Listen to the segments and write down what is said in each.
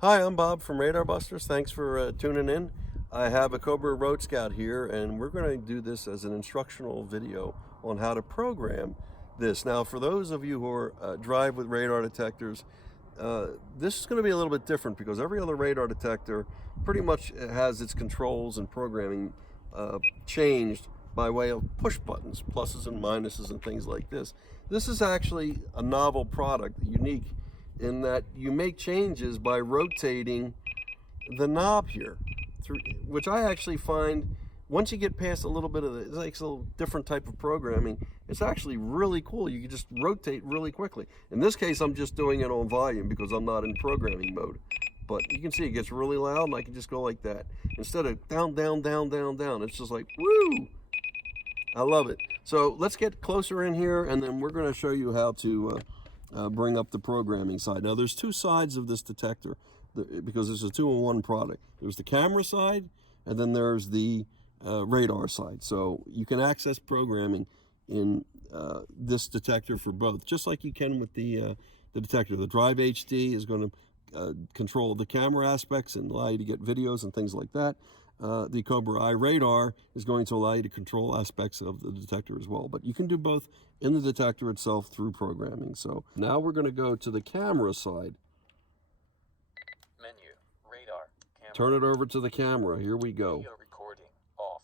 Hi, I'm Bob from RadarBusters. Thanks for tuning in. I have a Cobra Road Scout here, and we're going to do this as an instructional video on how to program this. Now, for those of you who are drive with radar detectors, this is going to be a little bit different because every other radar detector pretty much has its controls and programming changed by way of push buttons, pluses and minuses and things like this. This is actually a novel product, unique, in that you make changes by rotating the knob here, which I actually find once you get past a little bit of it's like a little different type of programming, it's actually really cool. You can just rotate really quickly. In this case, I'm just doing it on volume because I'm not in programming mode. But you can see it gets really loud, and I can just go like that. Instead of down, down, down, down, down, it's just like, woo! I love it. So let's get closer in here, and then we're going to show you how to bring up the programming side. Now, there's two sides of this detector because it's a two-in-one product. There's the camera side, and then there's the radar side. So you can access programming in this detector for both, just like you can with the detector. The Drive HD is going to control the camera aspects and allow you to get videos and things like that. The Cobra iRadar is going to allow you to control aspects of the detector as well. But you can do both in the detector itself through programming. So now we're going to go to the camera side. Menu, radar, camera. Turn it over to the camera. Here we go. Video recording off.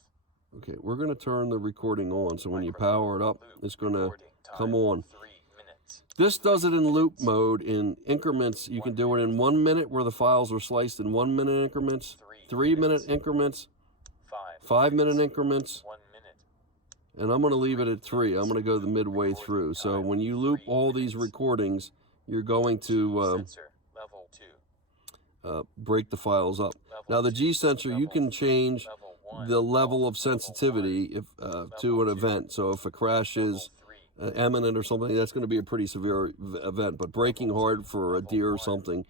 Okay, we're going to turn the recording on. So when you power it up, it's going to come on. 3 minutes. This does it in loop mode in increments. You can do it in 1 minute where the files are sliced in 1 minute increments, 3 minute increments, 5 minute increments, 1 minute. and I'm going to leave it at 3. I'm going to go the midway through. So when you loop all these recordings, you're going to Sensor, level 2. break the files up. Now the G sensor, you can change the level of sensitivity if to an event. So if a crash is imminent or something, that's going to be a pretty severe event. But braking hard for a deer or something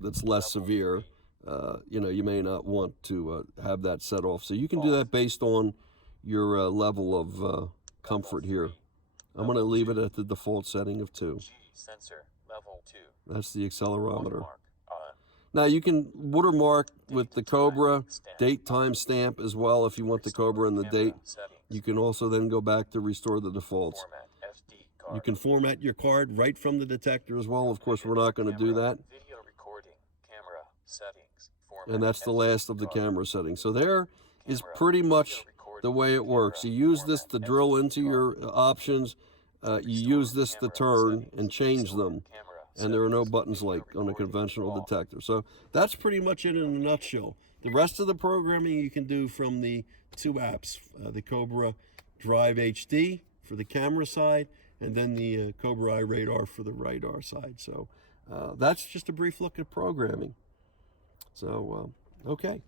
that's less severe, you may not want to have that set off. So you can do that based on your level of comfort here. I'm going to leave it at the default setting of 2. G sensor, level 2. That's the accelerometer. Watermark on. Now you can watermark with the Cobra, date, time, stamp as well if you want the Cobra and the date. You can also then go back to restore the defaults. Format SD card. You can format your card right from the detector as well. Of course, we're not going to do that. Video recording, camera settings. Format And that's the last of the SD card. camera settings. So there is pretty much the way it works. You use this to drill into your options. You use this to turn and change them. And there are no buttons like on a conventional detector. So that's pretty much it in a nutshell. The rest of the programming you can do from the two apps, the Cobra Drive HD for the camera side, and then the Cobra iRadar for the radar side. So that's just a brief look at programming. So, okay.